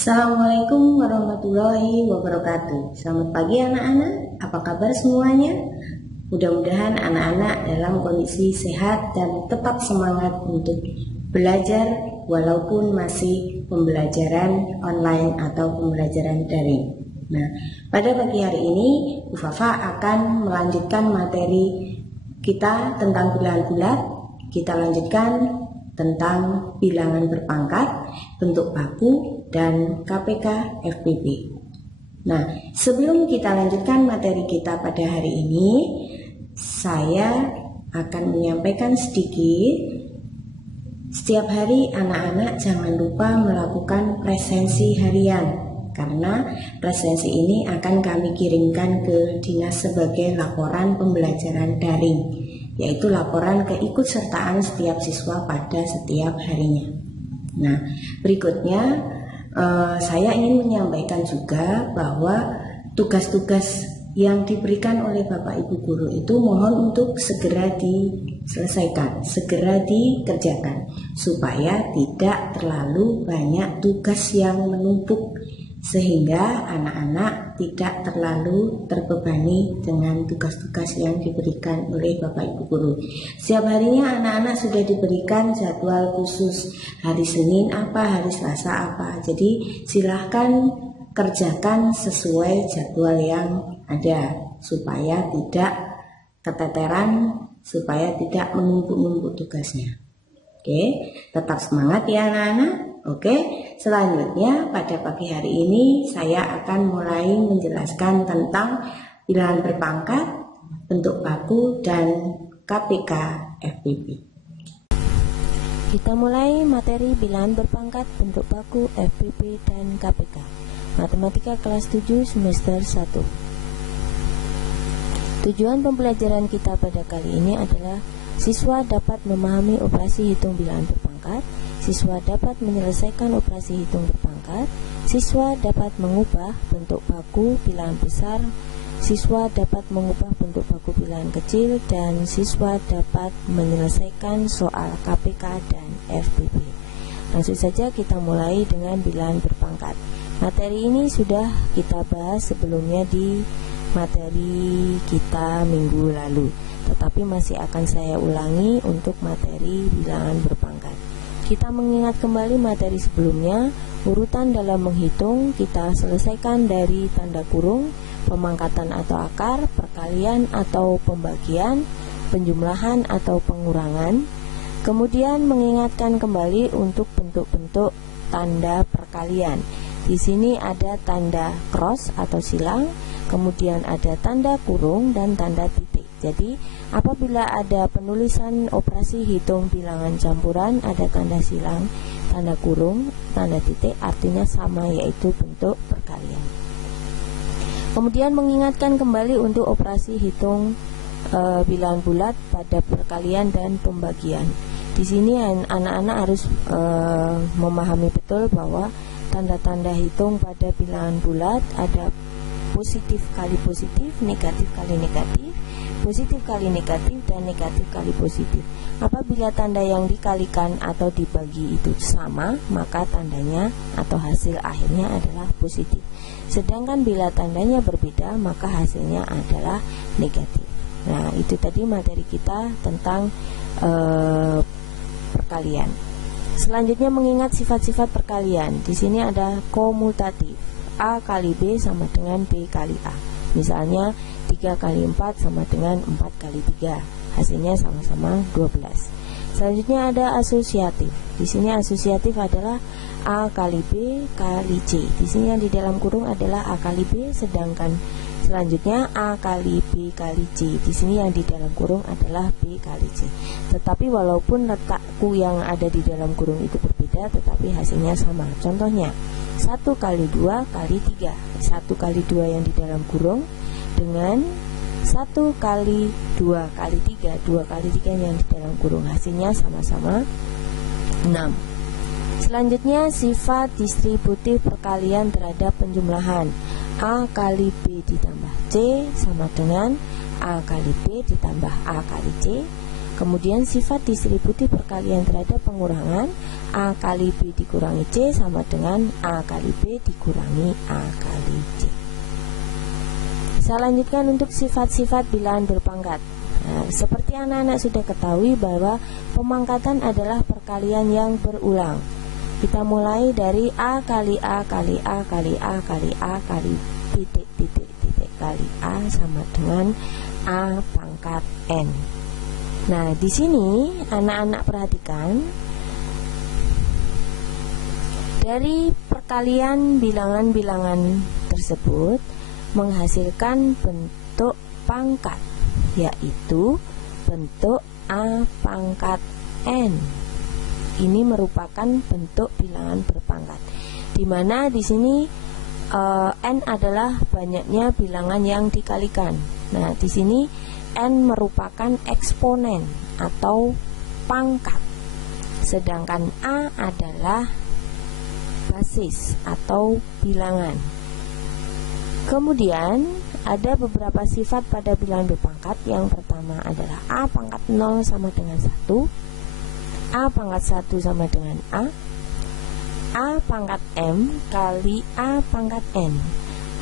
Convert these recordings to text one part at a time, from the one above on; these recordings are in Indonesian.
Assalamualaikum warahmatullahi wabarakatuh. Selamat pagi anak-anak, apa kabar semuanya? Mudah-mudahan anak-anak dalam kondisi sehat dan tetap semangat untuk belajar walaupun masih pembelajaran online atau pembelajaran daring. Nah, pada pagi hari ini Ufafa akan melanjutkan materi kita tentang bilangan bulat. Kita lanjutkan tentang bilangan berpangkat, bentuk baku, dan KPK FPB. Nah, sebelum kita lanjutkan materi kita pada hari ini, saya akan menyampaikan sedikit. Setiap hari anak-anak jangan lupa melakukan presensi harian, karena presensi ini akan kami kirimkan ke dinas sebagai laporan pembelajaran daring, yaitu laporan keikutsertaan setiap siswa pada setiap harinya. Nah, berikutnya saya ingin menyampaikan juga bahwa tugas-tugas yang diberikan oleh Bapak Ibu Guru itu mohon untuk segera diselesaikan, segera dikerjakan, supaya tidak terlalu banyak tugas yang menumpuk, sehingga anak-anak tidak terlalu terbebani dengan tugas-tugas yang diberikan oleh Bapak Ibu Guru. Setiap harinya anak-anak sudah diberikan jadwal khusus, hari Senin apa, hari Selasa apa. Jadi silahkan kerjakan sesuai jadwal yang ada, supaya tidak keteteran, supaya tidak menumpuk-numpuk tugasnya. Oke, tetap semangat ya anak-anak. Oke, selanjutnya pada pagi hari ini saya akan mulai menjelaskan tentang bilangan berpangkat, bentuk baku, dan KPK FPB. Kita mulai materi bilangan berpangkat, bentuk baku, FPB, dan KPK. Matematika kelas 7 semester 1. Tujuan pembelajaran kita pada kali ini adalah siswa dapat memahami operasi hitung bilangan berpangkat, siswa dapat menyelesaikan operasi hitung berpangkat, siswa dapat mengubah bentuk baku bilangan besar, siswa dapat mengubah bentuk baku bilangan kecil, dan siswa dapat menyelesaikan soal KPK dan FPB. Langsung saja kita mulai dengan bilangan berpangkat. Materi ini sudah kita bahas sebelumnya di materi kita minggu lalu, tetapi masih akan saya ulangi untuk materi bilangan berpangkat. Kita mengingat kembali materi sebelumnya. Urutan dalam menghitung kita selesaikan dari tanda kurung, pemangkatan atau akar, perkalian atau pembagian, penjumlahan atau pengurangan. Kemudian mengingatkan kembali untuk bentuk-bentuk tanda perkalian. Di sini ada tanda cross atau silang, kemudian ada tanda kurung dan tanda titik. Jadi apabila ada penulisan operasi hitung bilangan campuran, ada tanda silang, tanda kurung, tanda titik, artinya sama, yaitu bentuk perkalian. Kemudian mengingatkan kembali untuk operasi hitung bilangan bulat pada perkalian dan pembagian. Di sini anak-anak harus memahami betul bahwa tanda-tanda hitung pada bilangan bulat ada positif kali positif, negatif kali negatif, positif kali negatif, dan negatif kali positif. Apabila tanda yang dikalikan atau dibagi itu sama, maka tandanya atau hasil akhirnya adalah positif. Sedangkan bila tandanya berbeda, maka hasilnya adalah negatif. Nah, itu tadi materi kita tentang perkalian. Selanjutnya mengingat sifat-sifat perkalian. Di sini ada komutatif. A kali B sama dengan B kali A. Misalnya 3 kali 4 sama dengan 4 kali 3. Hasilnya sama-sama 12. Selanjutnya ada asosiatif. Di sini asosiatif adalah A kali B kali C. Di sini yang di dalam kurung adalah A kali B, sedangkan selanjutnya A kali B kali C. Di sini yang di dalam kurung adalah B kali C. Tetapi walaupun letakku yang ada di dalam kurung itu berbeda, tetapi hasilnya sama. Contohnya 1 kali 2 kali 3. 1 kali 2 yang di dalam kurung dengan 1 kali 2 kali 3. 2 kali 3 yang di dalam kurung, hasilnya sama-sama 6. Selanjutnya sifat distributif perkalian terhadap penjumlahan. A kali B ditambah C sama dengan A kali B ditambah A kali C. Kemudian sifat distributif perkalian terhadap pengurangan A kali B dikurangi C sama dengan A kali B dikurangi A kali C. Saya lanjutkan untuk sifat-sifat bilangan berpangkat. Nah, seperti anak-anak sudah ketahui bahwa pemangkatan adalah perkalian yang berulang. Kita mulai dari A kali A kali A kali A kali A kali titik titik titik kali A sama dengan A pangkat N. Nah, di sini anak-anak perhatikan, dari perkalian bilangan-bilangan tersebut menghasilkan bentuk pangkat, yaitu bentuk A pangkat N. Ini merupakan bentuk bilangan berpangkat, di mana di sini N adalah banyaknya bilangan yang dikalikan. Nah, di sini N merupakan eksponen atau pangkat, sedangkan A adalah basis atau bilangan. Kemudian ada beberapa sifat pada bilangan berpangkat. Yang pertama adalah A pangkat 0 sama dengan 1, A pangkat 1 sama dengan A pangkat M kali A pangkat N.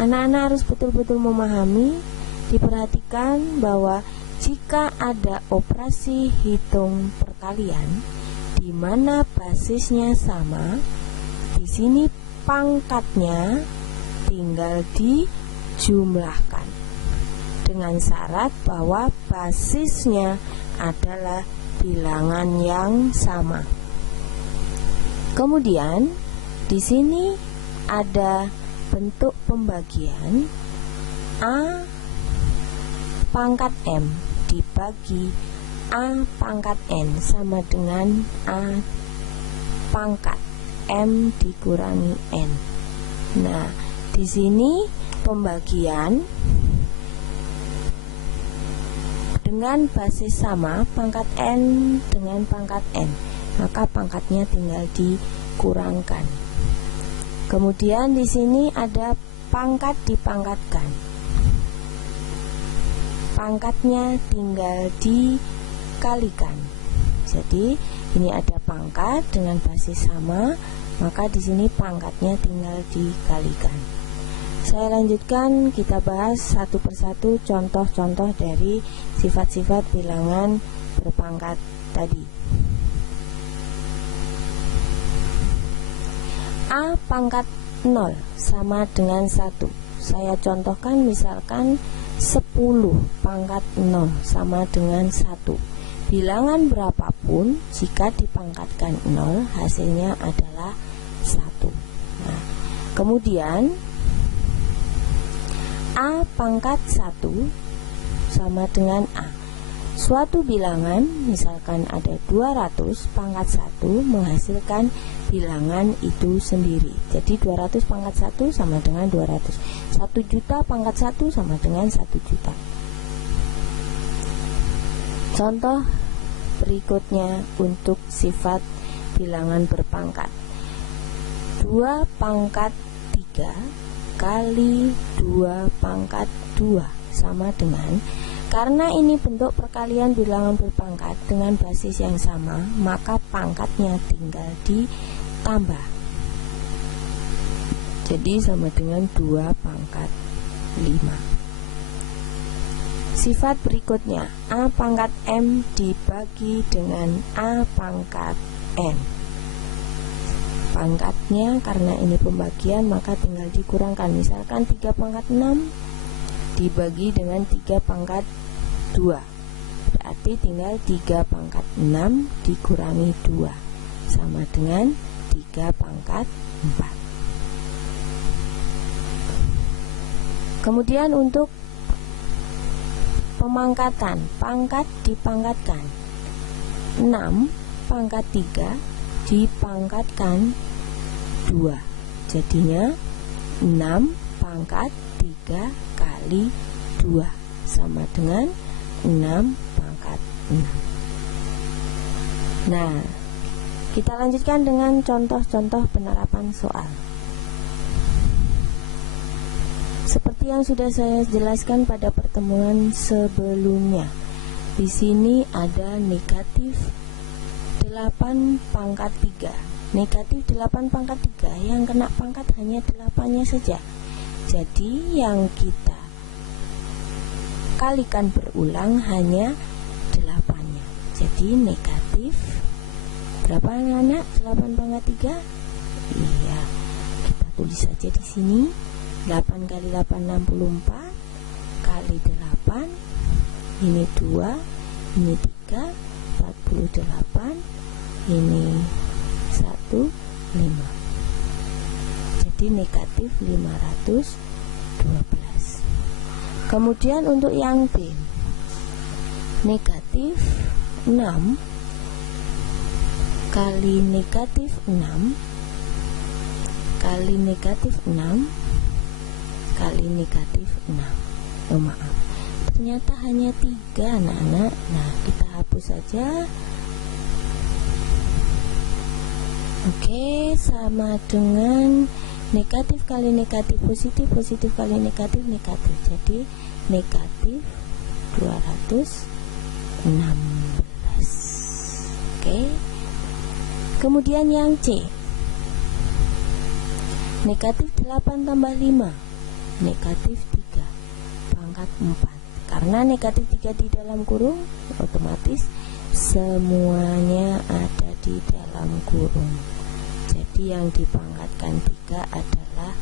Anak-anak harus betul-betul memahami, diperhatikan bahwa jika ada operasi hitung perkalian di mana basisnya sama, di sini pangkatnya tinggal dijumlahkan dengan syarat bahwa basisnya adalah bilangan yang sama. Kemudian di sini ada bentuk pembagian A pangkat M dibagi A pangkat N sama dengan A pangkat M dikurangi N. Nah, di sini pembagian dengan basis sama, pangkat N dengan pangkat N, maka pangkatnya tinggal dikurangkan. Kemudian di sini ada pangkat dipangkatkan, pangkatnya tinggal dikalikan. Jadi ini ada pangkat dengan basis sama, maka di sini pangkatnya tinggal dikalikan. Saya lanjutkan, kita bahas satu persatu contoh-contoh dari sifat-sifat bilangan berpangkat tadi. A pangkat 0 sama dengan 1. Saya contohkan misalkan 10 pangkat 0 sama dengan 1. Bilangan berapapun jika dipangkatkan 0 hasilnya adalah 1. Nah, kemudian A pangkat 1 sama dengan A. Suatu bilangan misalkan ada 200 pangkat 1 menghasilkan bilangan itu sendiri. Jadi 200 pangkat 1 sama dengan 200. 1 juta pangkat 1 sama dengan 1 juta. Contoh berikutnya untuk sifat bilangan berpangkat. 2 pangkat 3 kali 2 pangkat 2 sama dengan, karena ini bentuk perkalian bilangan berpangkat dengan basis yang sama, maka pangkatnya tinggal ditambah. Jadi sama dengan 2 pangkat 5. Sifat berikutnya, A pangkat M dibagi dengan A pangkat N. Pangkatnya karena ini pembagian maka tinggal dikurangkan. Misalkan 3 pangkat 6 dibagi dengan 3 pangkat 2, berarti tinggal 3 pangkat 6 dikurangi 2 sama dengan 3 pangkat 4. Kemudian untuk pemangkatan, pangkat dipangkatkan. 6 pangkat 3 dipangkatkan 2, jadinya 6 pangkat 3 kali 2 sama dengan 6 pangkat 6. Nah, kita lanjutkan dengan contoh-contoh penerapan soal. Seperti yang sudah saya jelaskan pada pertemuan sebelumnya, Di sini ada negatif 8 pangkat 3. Negatif 8 pangkat 3, yang kena pangkat hanya 8-nya saja. Jadi yang kita kalikan berulang hanya 8-nya. Jadi negatif berapa anak? 8 pangkat 3? Iya, kita tulis saja di sini. 8 kali 8 64 kali 8, ini 2, ini 3, 48, ini 1, 5. Jadi negatif 512. Kemudian untuk yang B, negatif 6 kali negatif 6 kali negatif 6 kali negatif 6. Oh maaf, ternyata hanya 3 anak-anak. Nah, kita hapus saja. Oke, sama dengan negatif kali negatif positif, positif kali negatif negatif. Jadi negatif 216. Oke. Kemudian yang C, negatif 8 tambah 5, negatif 3 pangkat 4. Karena negatif 3 di dalam kurung, otomatis semuanya ada di dalam kurung. Jadi yang dipangkatkan 3 adalah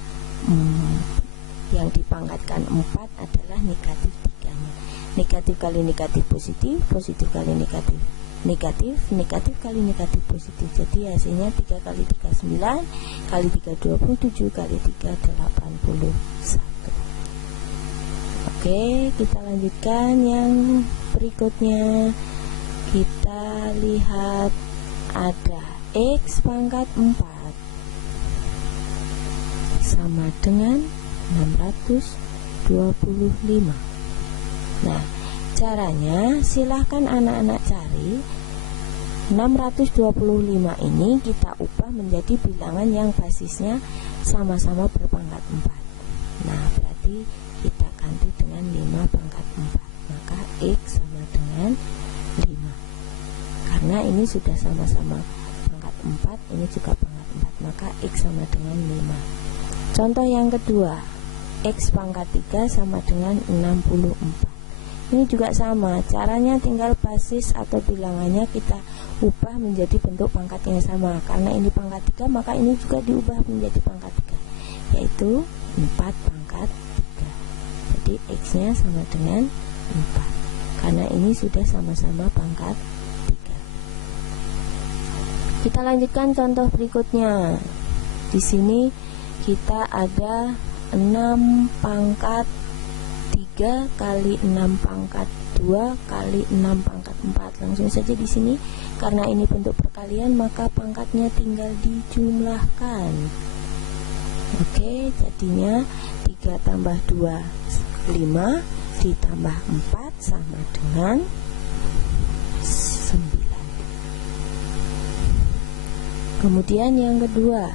yang dipangkatkan 4 adalah negatif 3-nya. Negatif kali negatif positif, positif kali negatif negatif, negatif kali negatif positif. Jadi hasilnya 3 kali 3 9, kali 3 27, kali 3 81. Oke, kita lanjutkan yang berikutnya. Kita lihat ada X pangkat 4 sama dengan 625. Nah, caranya silahkan anak-anak cari 625 ini kita ubah menjadi bilangan yang basisnya sama-sama berpangkat 4. Nah, berarti kita ganti dengan 5 pangkat 4. Maka X sama dengan 5. Karena ini sudah sama-sama pangkat 4, ini juga pangkat 4, maka X sama dengan 5. Contoh yang kedua, X pangkat 3 sama dengan 64. Ini juga sama, caranya tinggal basis atau bilangannya kita ubah menjadi bentuk pangkat yang sama. Karena ini pangkat 3, maka ini juga diubah menjadi pangkat 3, yaitu 4 pangkat 3. Jadi X-nya sama dengan 4. Karena ini sudah sama-sama pangkat 3. Kita lanjutkan contoh berikutnya. Di sini kita ada 6 pangkat 3 kali 6 pangkat 2 kali 6 pangkat 4. Langsung saja di sini, karena ini bentuk perkalian maka pangkatnya tinggal dijumlahkan. Oke, jadinya 3 tambah 2 5 ditambah 4 sama dengan 9. Kemudian yang kedua,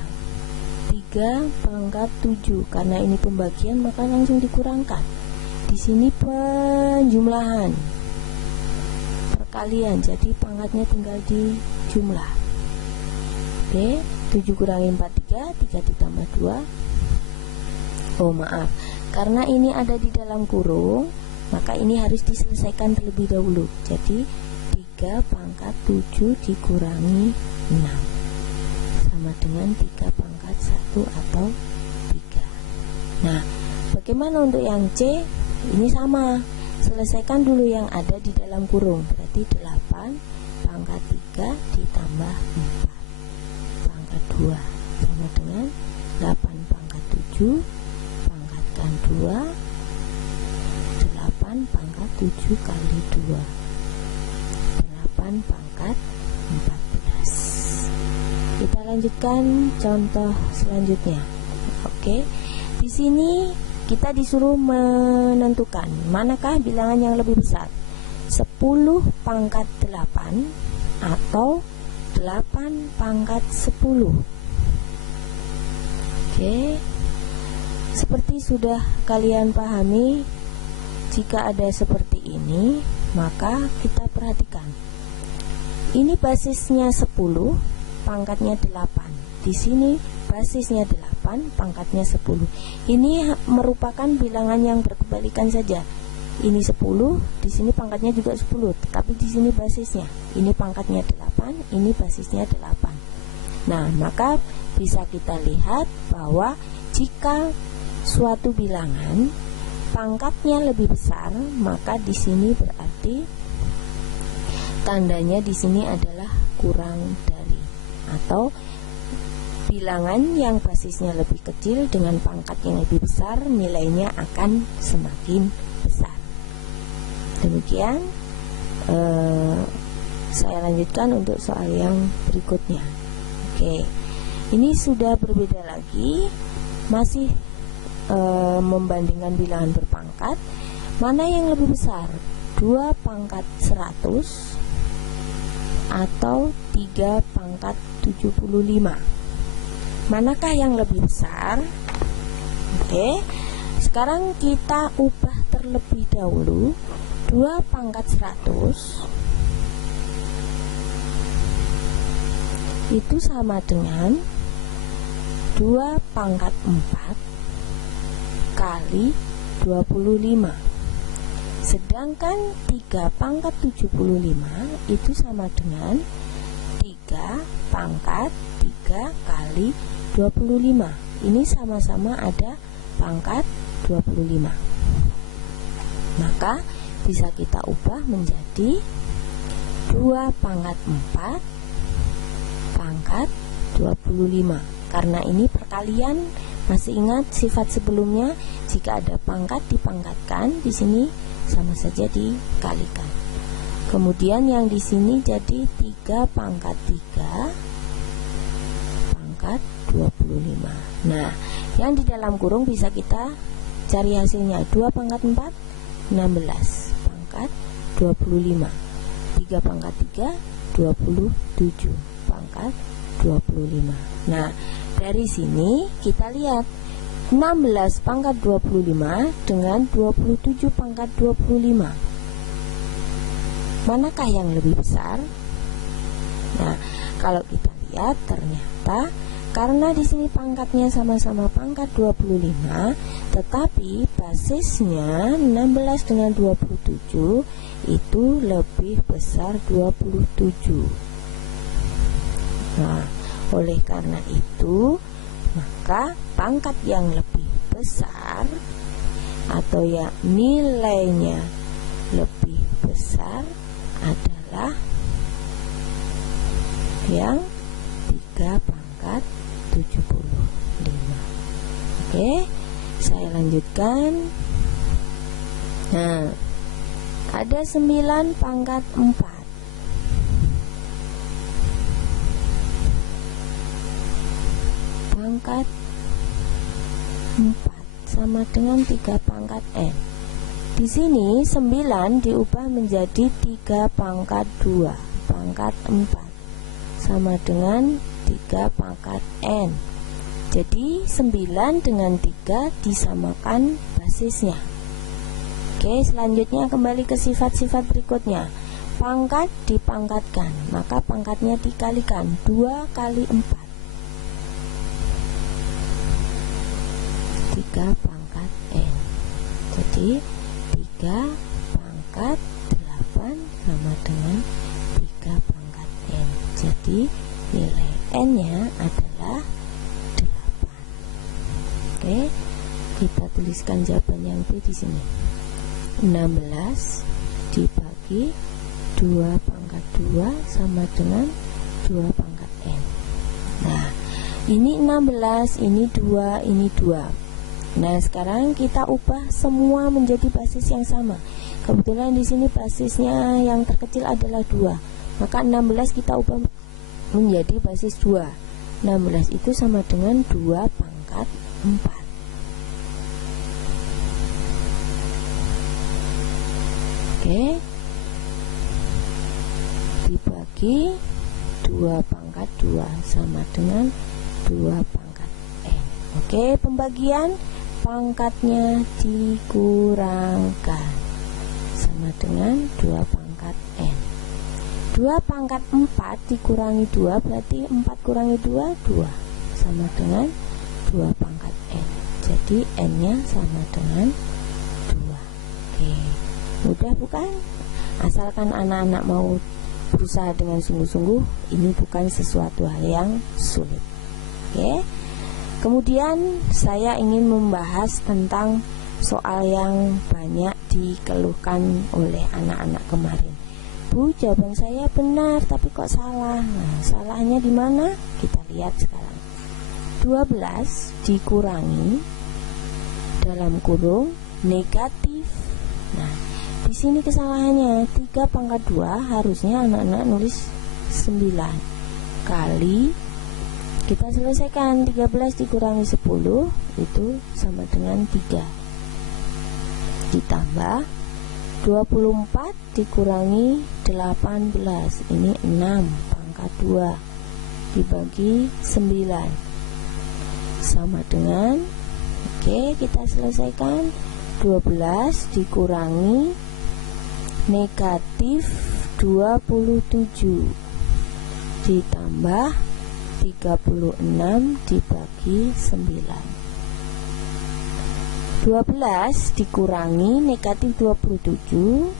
3 pangkat 7. Karena ini pembagian maka langsung dikurangkan. Di sini penjumlahan perkalian, jadi pangkatnya tinggal dijumlah. Oke, 7 kurangi 4 3, 3 ditambah 2. Oh maaf, karena ini ada di dalam kurung, maka ini harus diselesaikan terlebih dahulu. Jadi 3 pangkat 7 dikurangi 6 sama dengan 3 pangkat 1 atau 3. Nah, bagaimana untuk yang C? Ini sama, selesaikan dulu yang ada di dalam kurung. Berarti 8 pangkat 3 ditambah 4 pangkat 2 sama dengan 8 pangkat 7 pangkatkan 2, 8 pangkat 7 kali 2, 8 pangkat 14. Kita lanjutkan contoh selanjutnya. Oke, di sini kita disuruh menentukan manakah bilangan yang lebih besar, 10 pangkat 8 atau 8 pangkat 10. Oke, seperti sudah kalian pahami, jika ada seperti ini Maka kita perhatikan, ini basisnya 10, pangkatnya 8. Di sini basisnya 8, pangkatnya 10. Ini merupakan bilangan yang berkebalikan saja. Ini 10, di sini pangkatnya juga 10, tapi di sini basisnya. Ini pangkatnya 8, ini basisnya 8. Nah, maka bisa kita lihat bahwa jika suatu bilangan pangkatnya lebih besar, maka di sini berarti tandanya di sini adalah kurang dari, atau bilangan yang basisnya lebih kecil dengan pangkat yang lebih besar nilainya akan semakin besar. Demikian, saya lanjutkan untuk soal yang berikutnya. Oke, ini sudah berbeda lagi, masih membandingkan bilangan berpangkat. Mana yang lebih besar, 2 pangkat 100 atau 3 pangkat 75? Manakah yang lebih besar? Oke, sekarang kita ubah terlebih dahulu. 2 pangkat 100 itu sama dengan 2 pangkat 4 kali 25. Sedangkan 3 pangkat 75 itu sama dengan 3 pangkat 3 kali 25. Ini sama-sama ada pangkat 25. Maka bisa kita ubah menjadi 2 pangkat 4 pangkat 25. Karena ini perkalian, masih ingat sifat sebelumnya, jika ada pangkat dipangkatkan, di sini sama saja dikalikan. Kemudian yang di sini jadi 3 pangkat 3 pangkat 25. Nah, yang di dalam kurung bisa kita cari hasilnya. 2 pangkat 4 16 pangkat 25. 3 pangkat 3 27 pangkat 25. Nah, dari sini kita lihat 16 pangkat 25 dengan 27 pangkat 25. Manakah yang lebih besar? Nah, kalau kita lihat ternyata karena di sini pangkatnya sama-sama pangkat 25, tetapi basisnya 16 dengan 27 itu lebih besar 27. Nah, oleh karena itu, maka pangkat yang lebih besar atau ya nilainya lebih besar adalah yang 3 pangkat 75. Oke, saya lanjutkan. Nah, ada 9 pangkat 4. Pangkat 4 sama dengan 3 pangkat n. Di sini 9 diubah menjadi 3 pangkat 2 pangkat 4 sama dengan 3 pangkat n. Jadi 9 dengan 3 disamakan basisnya. Oke, selanjutnya kembali ke sifat-sifat berikutnya. Pangkat dipangkatkan, maka pangkatnya dikalikan 2 kali 4. 3 pangkat n. Jadi 3 pangkat 8 sama dengan 3 pangkat n. Jadi nilai n-nya adalah 8. Oke, kita tuliskan jawaban yang B di sini. 16 dibagi 2 pangkat 2 sama dengan 2 pangkat n. Nah, ini 16, ini 2, ini 2. Nah, sekarang kita ubah semua menjadi basis yang sama. Kebetulan di sini basisnya yang terkecil adalah 2. Maka 16 kita ubah menjadi basis 2. 16 itu sama dengan 2 pangkat 4. Oke, dibagi 2 pangkat 2 sama dengan 2 pangkat n. Oke, pembagian pangkatnya dikurangkan sama sama dengan 2 pangkat N. 2 pangkat 4 dikurangi 2 berarti 4 kurangi 2, 2 sama dengan 2 pangkat N. Jadi N nya sama dengan 2. Oke, mudah bukan? Asalkan anak-anak mau berusaha dengan sungguh-sungguh, ini bukan sesuatu hal yang sulit. Oke. Kemudian saya ingin membahas tentang soal yang banyak dikeluhkan oleh anak-anak kemarin. Bu, jawaban saya benar tapi kok salah. Nah, salahnya di mana? Kita lihat sekarang. 12 dikurangi dalam kurung negatif. Nah, di sini kesalahannya 3 pangkat 2 harusnya anak-anak nulis 9 kali. Kita selesaikan 13 dikurangi 10 itu sama dengan 3. Ditambah 24 dikurangi 18, ini 6 pangkat 2 dibagi 9 sama dengan, oke, kita selesaikan 12 dikurangi negatif 27 ditambah 36 dibagi 9. 12 dikurangi negatif 27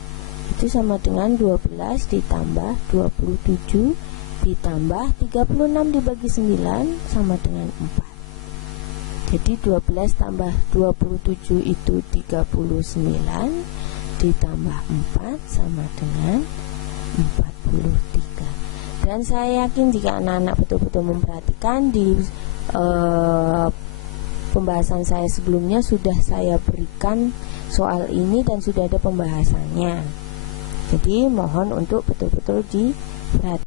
itu sama dengan 12 ditambah 27 ditambah 36 dibagi 9 sama dengan 4. Jadi 12 tambah 27 itu 39 ditambah 4 sama dengan 43. Dan saya yakin jika anak-anak betul-betul memperhatikan di pembahasan saya sebelumnya sudah saya berikan soal ini dan sudah ada pembahasannya. Jadi mohon untuk betul-betul diperhatikan.